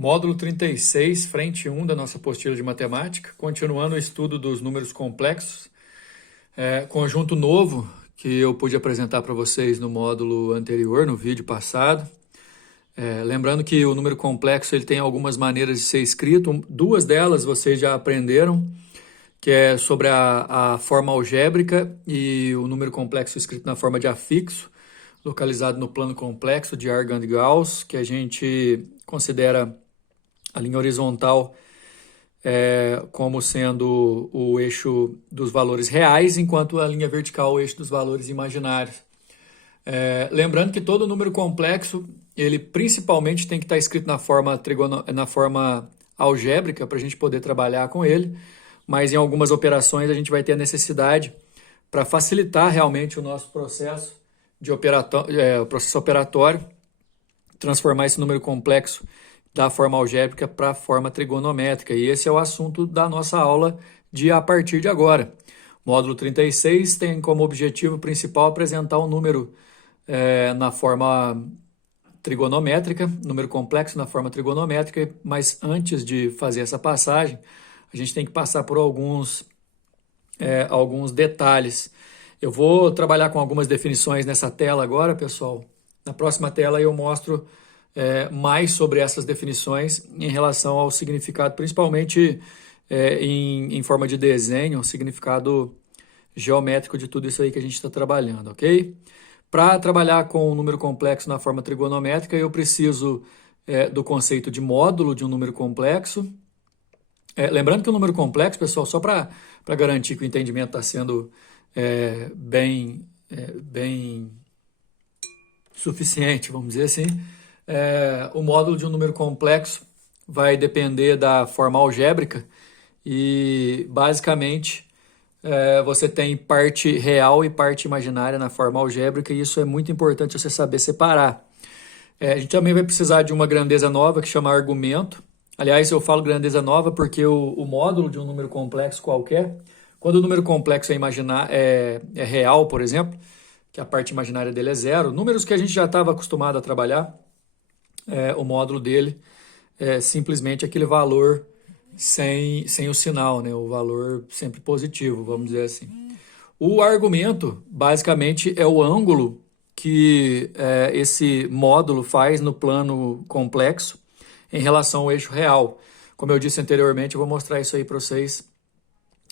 Módulo 36, frente 1 da nossa apostila de matemática, continuando o estudo dos números complexos, conjunto novo que eu pude apresentar para vocês no módulo anterior, no vídeo passado. Lembrando que o número complexo ele tem algumas maneiras de ser escrito, duas delas vocês já aprenderam, que é sobre a forma algébrica e o número complexo escrito na forma de afixo, localizado no plano complexo de Argand-Gauss, que a gente considera a linha horizontal como sendo o eixo dos valores reais, enquanto a linha vertical o eixo dos valores imaginários. Lembrando que todo número complexo, ele principalmente tem que estar escrito na forma algébrica para a gente poder trabalhar com ele, mas em algumas operações a gente vai ter a necessidade, para facilitar realmente o nosso processo processo operatório, transformar esse número complexo da forma algébrica para a forma trigonométrica. E esse é o assunto da nossa aula de a partir de agora. Módulo 36 tem como objetivo principal apresentar um número na forma trigonométrica, número complexo na forma trigonométrica, mas antes de fazer essa passagem, a gente tem que passar por alguns detalhes. Eu vou trabalhar com algumas definições nessa tela agora, pessoal. Na próxima tela eu mostro mais sobre essas definições em relação ao significado, principalmente em forma de desenho, o significado geométrico de tudo isso aí que a gente está trabalhando, ok? Para trabalhar com um número complexo na forma trigonométrica, eu preciso do conceito de módulo de um número complexo. Lembrando que o número complexo, pessoal, só para garantir que o entendimento está sendo bem suficiente, vamos dizer assim, o módulo de um número complexo vai depender da forma algébrica e, basicamente, você tem parte real e parte imaginária na forma algébrica e isso é muito importante você saber separar. A gente também vai precisar de uma grandeza nova que chama argumento. Aliás, eu falo grandeza nova porque o módulo de um número complexo qualquer, quando o número complexo é real, por exemplo, que a parte imaginária dele é zero, números que a gente já estava acostumado a trabalhar, o módulo dele é simplesmente aquele valor sem o sinal, né? O valor sempre positivo, vamos dizer assim. O argumento, basicamente, é o ângulo que esse módulo faz no plano complexo em relação ao eixo real. Como eu disse anteriormente, eu vou mostrar isso aí para vocês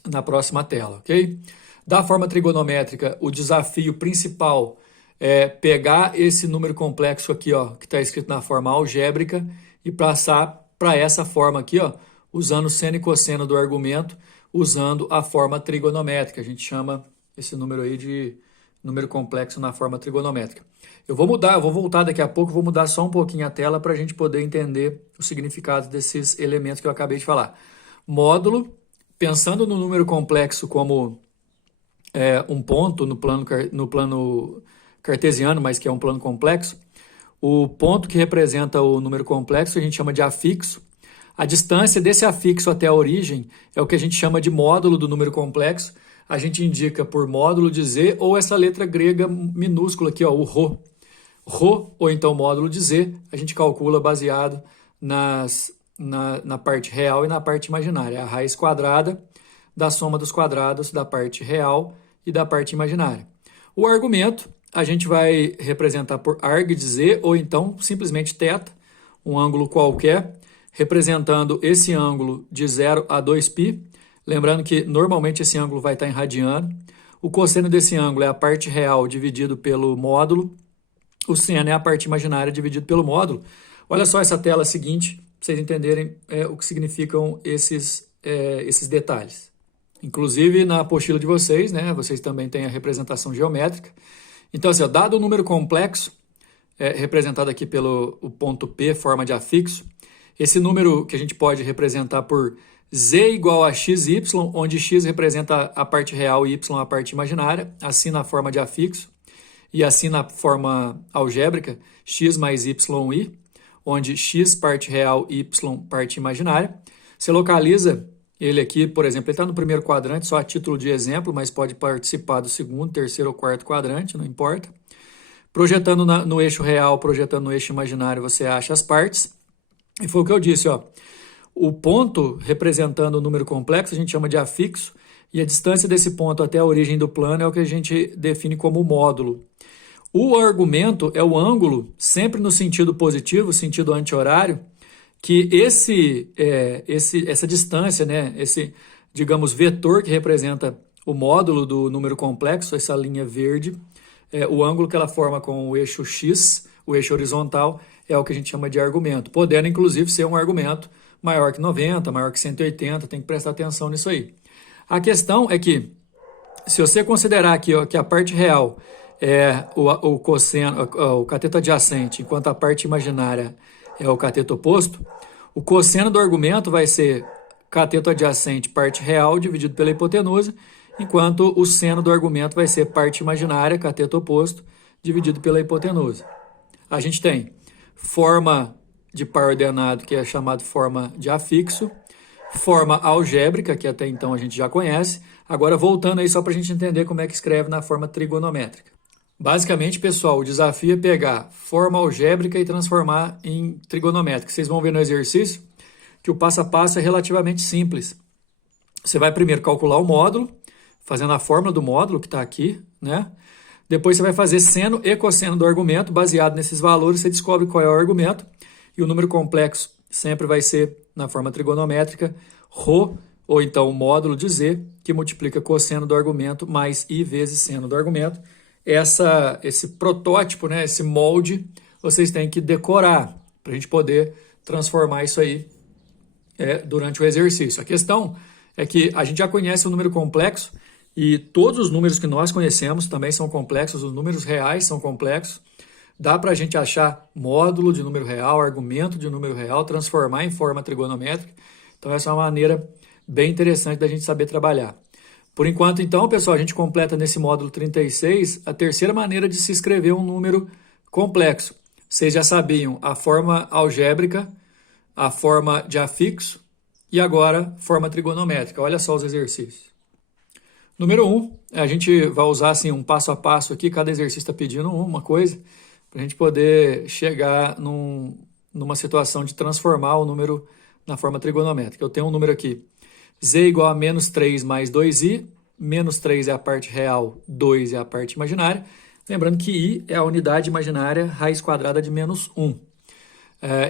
na próxima tela, ok? Da forma trigonométrica, o desafio principal é pegar esse número complexo aqui, ó, que está escrito na forma algébrica e passar para essa forma aqui, ó, usando seno e cosseno do argumento, usando a forma trigonométrica. A gente chama esse número aí de número complexo na forma trigonométrica. Eu vou voltar daqui a pouco, vou mudar só um pouquinho a tela para a gente poder entender o significado desses elementos que eu acabei de falar. Módulo, pensando no número complexo como um ponto no plano cartesiano, mas que é um plano complexo, o ponto que representa o número complexo a gente chama de afixo. A distância desse afixo até a origem é o que a gente chama de módulo do número complexo. A gente indica por módulo de Z ou essa letra grega minúscula aqui, ó, o ρ. ρ, ou então módulo de Z, a gente calcula baseado na parte real e na parte imaginária. A raiz quadrada da soma dos quadrados da parte real e da parte imaginária. O argumento a gente vai representar por arg de Z ou então simplesmente θ, um ângulo qualquer, representando esse ângulo de 0 a 2π. Lembrando que normalmente esse ângulo vai estar em radiano. O cosseno desse ângulo é a parte real dividido pelo módulo. O seno é a parte imaginária dividido pelo módulo. Olha só essa tela seguinte, para vocês entenderem o que significam esses detalhes. Inclusive na apostila de vocês, né, vocês também têm a representação geométrica. Então, assim, dado o número complexo, representado aqui pelo ponto P, forma de afixo, esse número que a gente pode representar por Z igual a XY, onde X representa a parte real e Y a parte imaginária, assim na forma de afixo, e assim na forma algébrica, X mais YI, onde X parte real e Y parte imaginária. Você localiza ele aqui, por exemplo, ele está no primeiro quadrante, só a título de exemplo, mas pode participar do segundo, terceiro ou quarto quadrante, não importa. Projetando no eixo real, projetando no eixo imaginário, você acha as partes. E foi o que eu disse, ó. O ponto representando o número complexo a gente chama de afixo, e a distância desse ponto até a origem do plano é o que a gente define como módulo. O argumento é o ângulo, sempre no sentido positivo, sentido anti-horário, que essa distância, né, esse, digamos, vetor que representa o módulo do número complexo, essa linha verde, o ângulo que ela forma com o eixo x, o eixo horizontal, é o que a gente chama de argumento, podendo inclusive ser um argumento maior que 90, maior que 180, tem que prestar atenção nisso aí. A questão é que, se você considerar aqui, ó, que a parte real é o cosseno, o cateto adjacente, enquanto a parte imaginária é o cateto oposto, o cosseno do argumento vai ser cateto adjacente, parte real, dividido pela hipotenusa, enquanto o seno do argumento vai ser parte imaginária, cateto oposto, dividido pela hipotenusa. A gente tem forma de par ordenado, que é chamada forma de afixo, forma algébrica, que até então a gente já conhece. Agora, voltando aí só para a gente entender como é que escreve na forma trigonométrica. Basicamente, pessoal, o desafio é pegar forma algébrica e transformar em trigonométrica. Vocês vão ver no exercício que o passo a passo é relativamente simples. Você vai primeiro calcular o módulo, fazendo a fórmula do módulo que está aqui, né? Depois você vai fazer seno e cosseno do argumento. Baseado nesses valores, você descobre qual é o argumento. E o número complexo sempre vai ser, na forma trigonométrica, ρ, ou então o módulo de z, que multiplica cosseno do argumento mais i vezes seno do argumento. Esse protótipo, né, esse molde, vocês têm que decorar para a gente poder transformar isso aí durante o exercício. A questão é que a gente já conhece o número complexo e todos os números que nós conhecemos também são complexos, os números reais são complexos. Dá para a gente achar módulo de número real, argumento de número real, transformar em forma trigonométrica. Então, essa é uma maneira bem interessante da gente saber trabalhar. Por enquanto, então, pessoal, a gente completa nesse módulo 36 a terceira maneira de se escrever um número complexo. Vocês já sabiam a forma algébrica, a forma de afixo e agora forma trigonométrica. Olha só os exercícios. Número 1, a gente vai usar assim, um passo a passo aqui, cada exercício está pedindo uma coisa, para a gente poder chegar numa situação de transformar o número na forma trigonométrica. Eu tenho um número aqui, z igual a menos 3 mais 2i, menos 3 é a parte real, 2 é a parte imaginária. Lembrando que i é a unidade imaginária raiz quadrada de menos 1.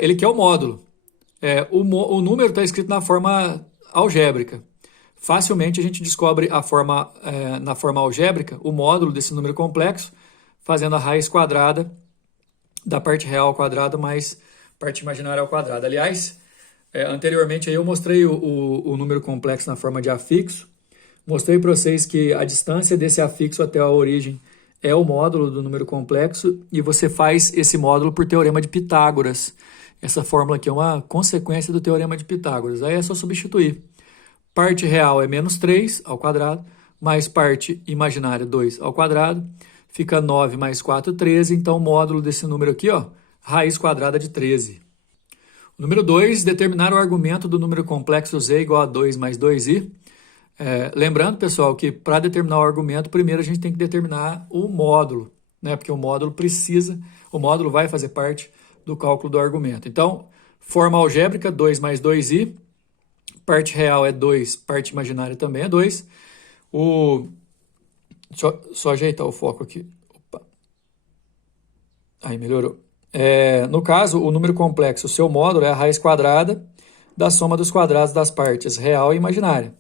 Ele quer o módulo. O número está escrito na forma algébrica. Facilmente a gente descobre na forma algébrica o módulo desse número complexo, fazendo a raiz quadrada da parte real ao quadrado mais parte imaginária ao quadrado. Aliás, anteriormente aí eu mostrei o número complexo na forma de afixo, mostrei para vocês que a distância desse afixo até a origem é o módulo do número complexo e você faz esse módulo por teorema de Pitágoras. Essa fórmula aqui é uma consequência do teorema de Pitágoras. Aí é só substituir. Parte real é menos 3 ao quadrado, mais parte imaginária 2 ao quadrado. Fica 9 mais 4, 13. Então, o módulo desse número aqui, ó, raiz quadrada de 13. Número 2, determinar o argumento do número complexo z igual a 2 mais 2i. Lembrando, pessoal, que para determinar o argumento, primeiro a gente tem que determinar o módulo, né? Porque o módulo vai fazer parte do cálculo do argumento. Então, forma algébrica, 2 mais 2i. Parte real é 2, parte imaginária também é 2. Só ajeitar o foco aqui. Opa. Aí, melhorou. No caso, o número complexo, o seu módulo é a raiz quadrada da soma dos quadrados das partes real e imaginária.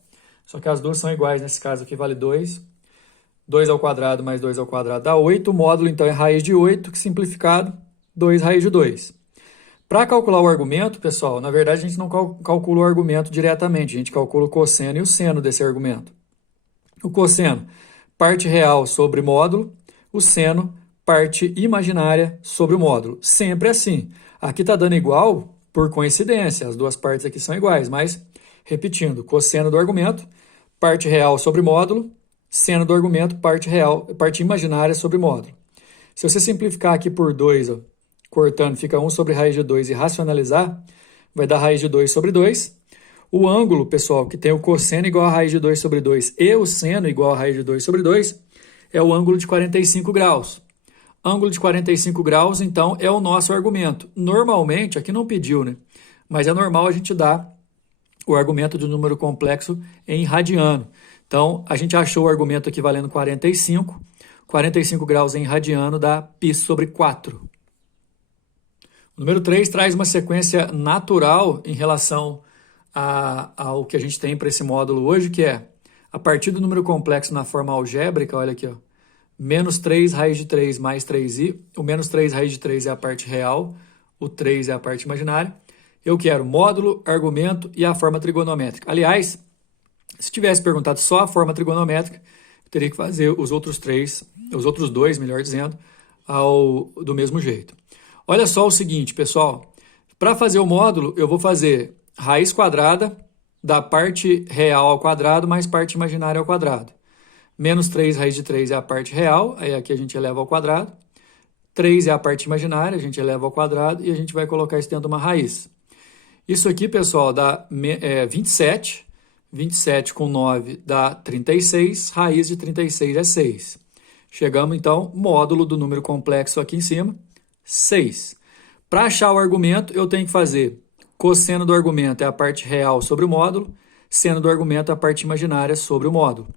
Só que as duas são iguais, nesse caso aqui vale 2. 2 ao quadrado mais 2 ao quadrado dá 8. O módulo, então, é raiz de 8, que simplificado, 2 raiz de 2. Para calcular o argumento, pessoal, na verdade a gente não calcula o argumento diretamente, a gente calcula o cosseno e o seno desse argumento. O cosseno, parte real sobre módulo, o seno, parte imaginária sobre o módulo. Sempre assim. Aqui está dando igual por coincidência, as duas partes aqui são iguais, mas, repetindo, cosseno do argumento, parte real sobre módulo, seno do argumento, parte imaginária sobre módulo. Se você simplificar aqui por 2, ó, cortando, fica 1 sobre raiz de 2 e racionalizar, vai dar raiz de 2 sobre 2. O ângulo, pessoal, que tem o cosseno igual a raiz de 2 sobre 2 e o seno igual a raiz de 2 sobre 2, é o ângulo de 45 graus. Ângulo de 45 graus, então, é o nosso argumento. Normalmente, aqui não pediu, né? mas é normal a gente dar o argumento de um número complexo em radiano. Então, a gente achou o argumento aqui valendo 45. 45 graus em radiano dá π sobre 4. O número 3 traz uma sequência natural em relação ao que a gente tem para esse módulo hoje, que é, a partir do número complexo na forma algébrica, olha aqui, ó, menos 3 raiz de 3 mais 3i. O menos 3 raiz de 3 é a parte real, o 3 é a parte imaginária. Eu quero módulo, argumento e a forma trigonométrica. Aliás, se tivesse perguntado só a forma trigonométrica, eu teria que fazer os outros dois, melhor dizendo, do mesmo jeito. Olha só o seguinte, pessoal. Para fazer o módulo, eu vou fazer raiz quadrada da parte real ao quadrado mais parte imaginária ao quadrado. Menos 3 raiz de 3 é a parte real, aí aqui a gente eleva ao quadrado. 3 é a parte imaginária, a gente eleva ao quadrado e a gente vai colocar isso dentro de uma raiz. Isso aqui, pessoal, dá 27. 27 com 9 dá 36, raiz de 36 é 6. Chegamos, então, módulo do número complexo aqui em cima, 6. Para achar o argumento, eu tenho que fazer cosseno do argumento é a parte real sobre o módulo, seno do argumento é a parte imaginária sobre o módulo.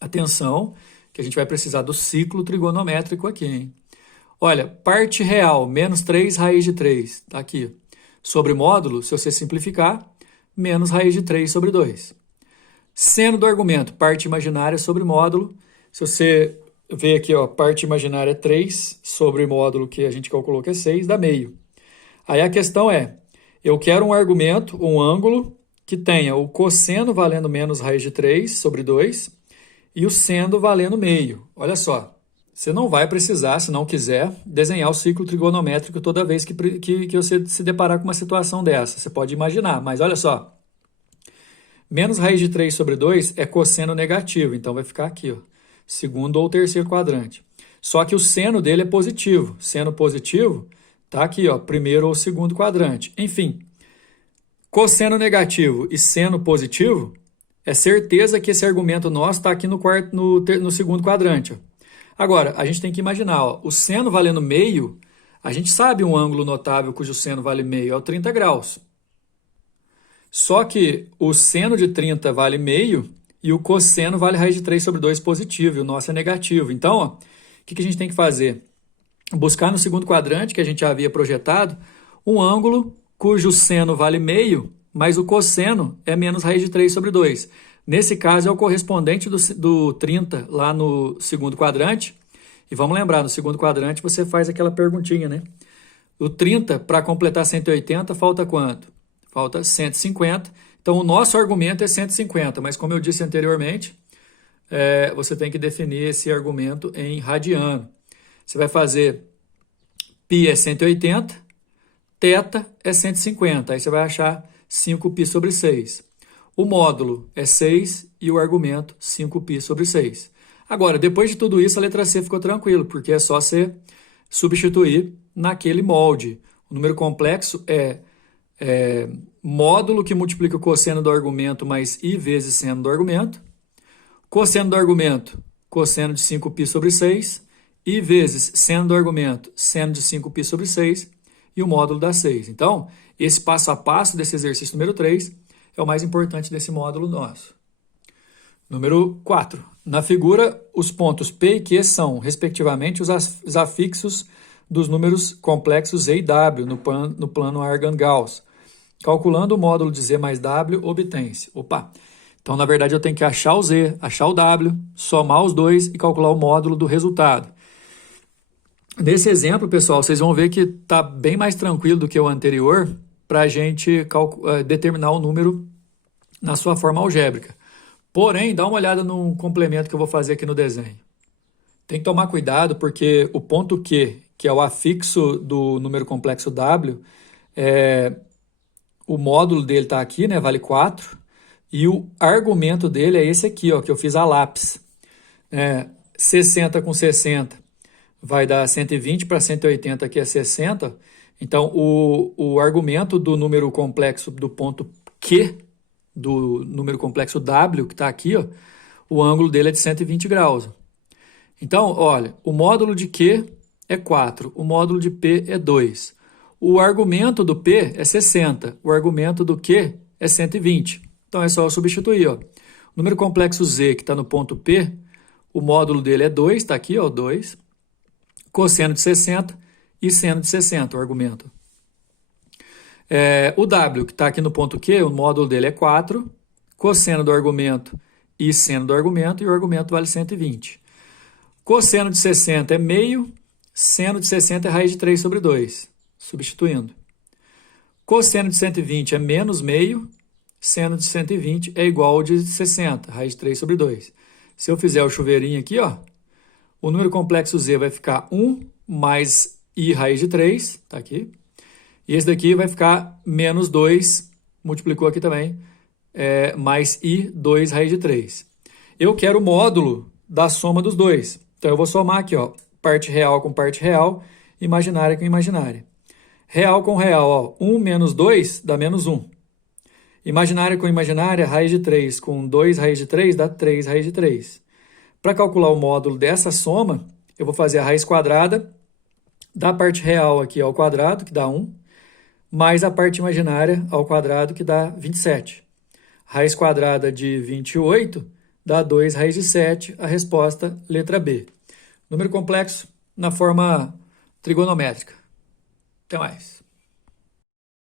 Atenção, que a gente vai precisar do ciclo trigonométrico aqui, hein? Olha, parte real, menos 3 raiz de 3, tá aqui. Sobre módulo, se você simplificar, menos raiz de 3 sobre 2. Seno do argumento, parte imaginária sobre módulo. Se você ver aqui, ó, parte imaginária é 3 sobre módulo que a gente calculou que é 6, dá meio. Aí a questão é, eu quero um argumento, um ângulo, que tenha o cosseno valendo menos raiz de 3 sobre 2 e o seno valendo meio. Olha só, você não vai precisar, se não quiser, desenhar o ciclo trigonométrico toda vez que você se deparar com uma situação dessa. Você pode imaginar, mas olha só. Menos raiz de 3 sobre 2 é cosseno negativo, então vai ficar aqui, ó, segundo ou terceiro quadrante. Só que o seno dele é positivo. Seno positivo está aqui, ó, primeiro ou segundo quadrante. Enfim, cosseno negativo e seno positivo, é certeza que esse argumento nosso está aqui no segundo quadrante. Ó. Agora, a gente tem que imaginar, ó, o seno valendo meio, a gente sabe um ângulo notável cujo seno vale meio, é o 30 graus. Só que o seno de 30 vale meio e o cosseno vale raiz de 3 sobre 2 positivo, e o nosso é negativo. Então, ó, o que a gente tem que fazer? Buscar no segundo quadrante, que a gente já havia projetado, um ângulo cujo seno vale meio, mas o cosseno é menos raiz de 3 sobre 2. Nesse caso, é o correspondente do 30 lá no segundo quadrante. E vamos lembrar, no segundo quadrante você faz aquela perguntinha, né? O 30, para completar 180, falta quanto? Falta 150. Então, o nosso argumento é 150, mas como eu disse anteriormente, você tem que definir esse argumento em radiano. Você vai fazer π é 180, θ é 150. Aí você vai achar 5π sobre 6. O módulo é 6 e o argumento 5π sobre 6. Agora, depois de tudo isso, a letra C ficou tranquilo, porque é só você substituir naquele molde. O número complexo é módulo que multiplica o cosseno do argumento mais i vezes seno do argumento. Cosseno do argumento, cosseno de 5π sobre 6. I vezes seno do argumento, seno de 5π sobre 6. E o módulo dá 6. Então, esse passo a passo desse exercício número 3 é o mais importante desse módulo nosso. Número 4. Na figura, os pontos P e Q são, respectivamente, os afixos dos números complexos E e W no plano Argand-Gauss. Calculando o módulo de Z mais W, obtém-se. Opa! Então, na verdade, eu tenho que achar o Z, achar o W, somar os dois e calcular o módulo do resultado. Nesse exemplo, pessoal, vocês vão ver que está bem mais tranquilo do que o anterior para a gente determinar o número na sua forma algébrica. Porém, dá uma olhada no complemento que eu vou fazer aqui no desenho. Tem que tomar cuidado porque o ponto Q, que é o afixo do número complexo W, o módulo dele está aqui, né, vale 4, e o argumento dele é esse aqui, ó, que eu fiz a lápis. 60 com 60 vai dar 120 para 180, que é 60. Então, o argumento do número complexo do ponto Q, do número complexo W, que está aqui, ó, o ângulo dele é de 120 graus. Então, olha, o módulo de Q é 4, o módulo de P é 2. O argumento do P é 60, o argumento do Q é 120. Então, é só eu substituir. Ó. O número complexo Z, que está no ponto P, o módulo dele é 2, está aqui, ó, 2. Cosseno de 60 e seno de 60, o argumento. O W, que está aqui no ponto Q, o módulo dele é 4. Cosseno do argumento e seno do argumento, e o argumento vale 120. Cosseno de 60 é meio, seno de 60 é raiz de 3 sobre 2. Substituindo. Cosseno de 120 é menos meio, seno de 120 é igual ao de 60, raiz de 3 sobre 2. Se eu fizer o chuveirinho aqui, ó, o número complexo Z vai ficar 1 mais I raiz de 3, tá aqui. E esse daqui vai ficar menos 2, multiplicou aqui também, mais I, 2 raiz de 3. Eu quero o módulo da soma dos dois. Então, eu vou somar aqui, ó, parte real com parte real, imaginária com imaginária. Real com real, ó, 1 menos 2 dá menos 1. Imaginária com imaginária, raiz de 3 com 2 raiz de 3 dá 3 raiz de 3. Para calcular o módulo dessa soma, eu vou fazer a raiz quadrada da parte real aqui ao quadrado, que dá 1, mais a parte imaginária ao quadrado, que dá 27. Raiz quadrada de 28 dá 2 raiz de 7, a resposta, letra B. Número complexo na forma trigonométrica. Até mais.